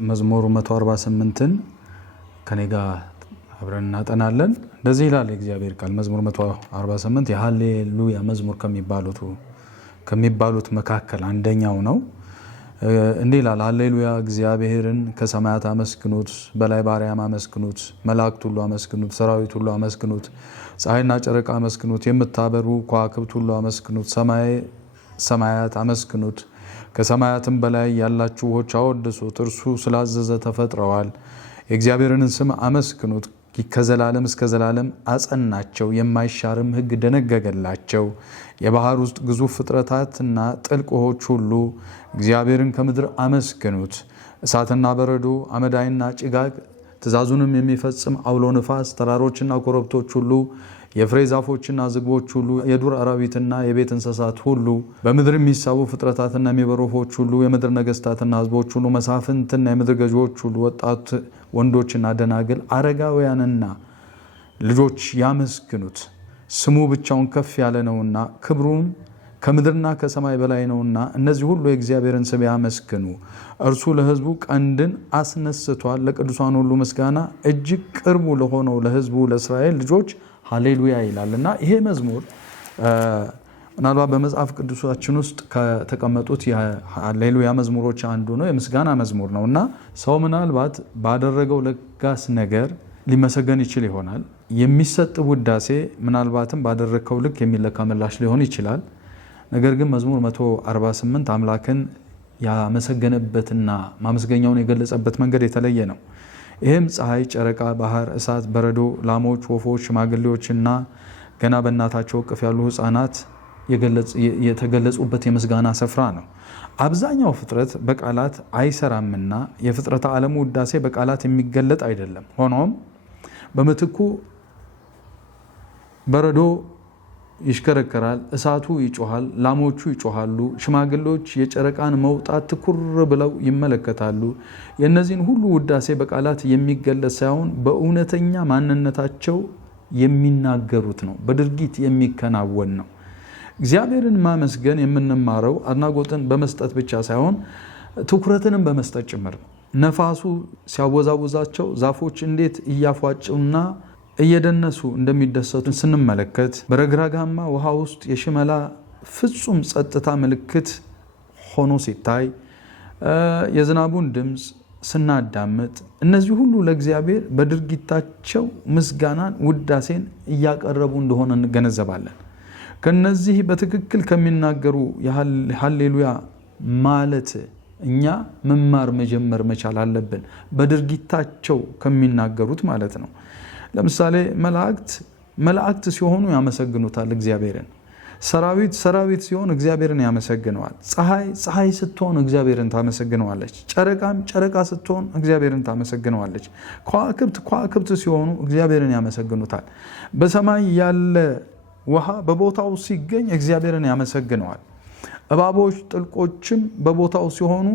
መዝሙር 148ን ከኔ ጋር አብረን እናጠናለን። እንደዚህ ይላል የእግዚአብሔር ቃል። መዝሙር 148 የሃሌሉያ መዝሙር ከሚባሉት መካከል አንደኛው ነው። እንዲህ ይላል፣ ሃሌሉያ እግዚአብሔርን ከሰማያት አመስግኑት፣ በላይ ባሪያም አመስግኑት፣ መላእክት ሁሉ አመስግኑት፣ ሰራዊት ሁሉ አመስግኑት፣ ፀሐይና ጨረቃ አመስግኑት፣ የምታበሩ ከዋክብት ሁሉ አመስግኑት፣ ሰማያት አመስግኑት፣ ከሰማያትም በላይ ያላችሁ ውኆች አወድሱት። እርሱ ስላዘዘ ተፈጥረዋል። የእግዚአብሔርን ስም አመስግኑት። ከዘላለም እስከ ዘላለም አጸናቸው፣ የማይሻርም ሕግ ደነገገላቸው። የባህር ውስጥ ግዙፍ ፍጥረታትና ጥልቅ ውኆች ሁሉ እግዚአብሔርን ከምድር አመስግኑት። እሳትና በረዶ፣ አመዳይና ጭጋግ፣ ትእዛዙንም የሚፈጽም አውሎ ንፋስ፣ ተራሮችና ኮረብቶች ሁሉ፣ የፍሬ ዛፎችና ዝግቦች ሁሉ፣ የዱር አራዊትና የቤት እንስሳት ሁሉ፣ በምድር የሚሳቡ ፍጥረታትና የሚበሩ ወፎች ሁሉ፣ የምድር ነገስታትና ሕዝቦች ሁሉ፣ መሳፍንትና የምድር ገዢዎች ሁሉ፣ ወጣት ወንዶችና ደናግል፣ አረጋውያንና ልጆች ያመስግኑት። ስሙ ብቻውን ከፍ ያለ ነውና ክብሩም ከምድርና ከሰማይ በላይ ነውና፣ እነዚህ ሁሉ የእግዚአብሔርን ስም ያመስግኑ። እርሱ ለሕዝቡ ቀንድን አስነስቷል፣ ለቅዱሳን ሁሉ ምስጋና እጅግ ቅርቡ ለሆነው ለሕዝቡ ለእስራኤል ልጆች ሃሌሉያ ይላልና ይሄ መዝሙር ምናልባት በመጽሐፍ ቅዱሳችን ውስጥ ከተቀመጡት የሃሌሉያ መዝሙሮች አንዱ ነው። የምስጋና መዝሙር ነው እና ሰው ምናልባት ባደረገው ለጋስ ነገር ሊመሰገን ይችል ይሆናል። የሚሰጥ ውዳሴ ምናልባትም ባደረግከው ልክ የሚለካ ምላሽ ሊሆን ይችላል። ነገር ግን መዝሙር 148 አምላክን ያመሰገነበትና ማመስገኛውን የገለጸበት መንገድ የተለየ ነው። ይህም ፀሐይ፣ ጨረቃ፣ ባህር፣ እሳት፣ በረዶ፣ ላሞች፣ ወፎች፣ ሽማግሌዎችና ገና በእናታቸው እቅፍ ያሉ ሕፃናት የተገለጹበት የምስጋና ስፍራ ነው። አብዛኛው ፍጥረት በቃላት አይሰራምና የፍጥረተ ዓለሙ ውዳሴ በቃላት የሚገለጥ አይደለም። ሆኖም በምትኩ በረዶ ይሽከረከራል፣ እሳቱ ይጮሃል፣ ላሞቹ ይጮሃሉ፣ ሽማግሌዎች የጨረቃን መውጣት ትኩር ብለው ይመለከታሉ። የእነዚህን ሁሉ ውዳሴ በቃላት የሚገለጽ ሳይሆን በእውነተኛ ማንነታቸው የሚናገሩት ነው፣ በድርጊት የሚከናወን ነው። እግዚአብሔርን ማመስገን የምንማረው አድናቆትን በመስጠት ብቻ ሳይሆን ትኩረትንም በመስጠት ጭምር ነው። ነፋሱ ሲያወዛውዛቸው ዛፎች እንዴት እያፏጩና እየደነሱ እንደሚደሰቱ ስንመለከት፣ በረግራጋማ ውሃ ውስጥ የሽመላ ፍጹም ጸጥታ ምልክት ሆኖ ሲታይ፣ የዝናቡን ድምፅ ስናዳምጥ፣ እነዚህ ሁሉ ለእግዚአብሔር በድርጊታቸው ምስጋናን፣ ውዳሴን እያቀረቡ እንደሆነ እንገነዘባለን። ከነዚህ በትክክል ከሚናገሩ ሃሌሉያ ማለት እኛ መጀመር መቻል አለብን። በድርጊታቸው ከሚናገሩት ማለት ነው። ለምሳሌ መላእክት ሲሆኑ ያመሰግኑታል እግዚአብሔርን። ሰራዊት ሲሆን እግዚአብሔርን ያመሰግነዋል። ፀሐይ ስትሆን እግዚአብሔርን ታመሰግነዋለች። ጨረቃ ስትሆን እግዚአብሔርን ታመሰግነዋለች። ከዋክብት ሲሆኑ እግዚአብሔርን ያመሰግኑታል። በሰማይ ያለ ውሃ በቦታው ሲገኝ እግዚአብሔርን ያመሰግነዋል። እባቦች፣ ጥልቆችም በቦታው ሲሆኑ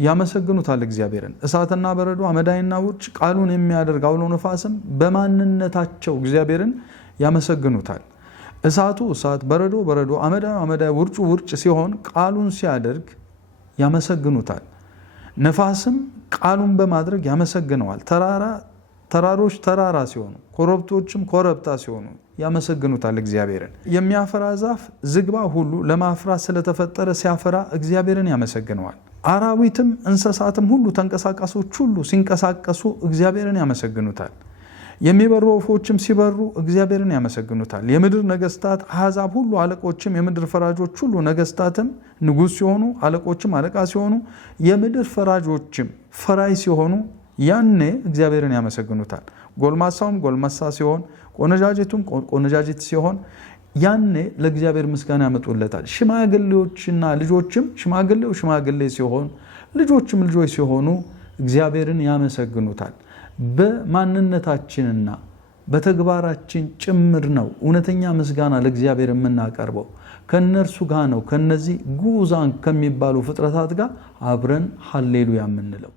ያመሰግኑታል እግዚአብሔርን። እሳትና በረዶ፣ አመዳይና ውርጭ፣ ቃሉን የሚያደርግ አውሎ ነፋስም በማንነታቸው እግዚአብሔርን ያመሰግኑታል። እሳቱ እሳት፣ በረዶ፣ አመዳይ፣ ውርጭ ሲሆን ቃሉን ሲያደርግ ያመሰግኑታል። ነፋስም ቃሉን በማድረግ ያመሰግነዋል። ተራሮች ተራራ ሲሆኑ፣ ኮረብቶችም ኮረብታ ሲሆኑ ያመሰግኑታል እግዚአብሔርን። የሚያፈራ ዛፍ ዝግባ ሁሉ ለማፍራት ስለተፈጠረ ሲያፈራ እግዚአብሔርን ያመሰግነዋል። አራዊትም እንስሳትም ሁሉ ተንቀሳቃሾች ሁሉ ሲንቀሳቀሱ እግዚአብሔርን ያመሰግኑታል። የሚበሩ ወፎችም ሲበሩ እግዚአብሔርን ያመሰግኑታል። የምድር ነገስታት አሕዛብ ሁሉ፣ አለቆችም፣ የምድር ፈራጆች ሁሉ፣ ነገስታትም ንጉሥ ሲሆኑ፣ አለቆችም አለቃ ሲሆኑ፣ የምድር ፈራጆችም ፈራጅ ሲሆኑ ያኔ እግዚአብሔርን ያመሰግኑታል። ጎልማሳውም ጎልማሳ ሲሆን፣ ቆነጃጅቱም ቆነጃጅት ሲሆን ያኔ ለእግዚአብሔር ምስጋና ያመጡለታል። ሽማግሌዎችና ልጆችም፣ ሽማግሌው ሽማግሌ ሲሆን ልጆችም ልጆች ሲሆኑ እግዚአብሔርን ያመሰግኑታል። በማንነታችንና በተግባራችን ጭምር ነው እውነተኛ ምስጋና ለእግዚአብሔር የምናቀርበው። ከነርሱ ጋር ነው ከነዚህ ጉዛን ከሚባሉ ፍጥረታት ጋር አብረን ሃሌሉያ የምንለው።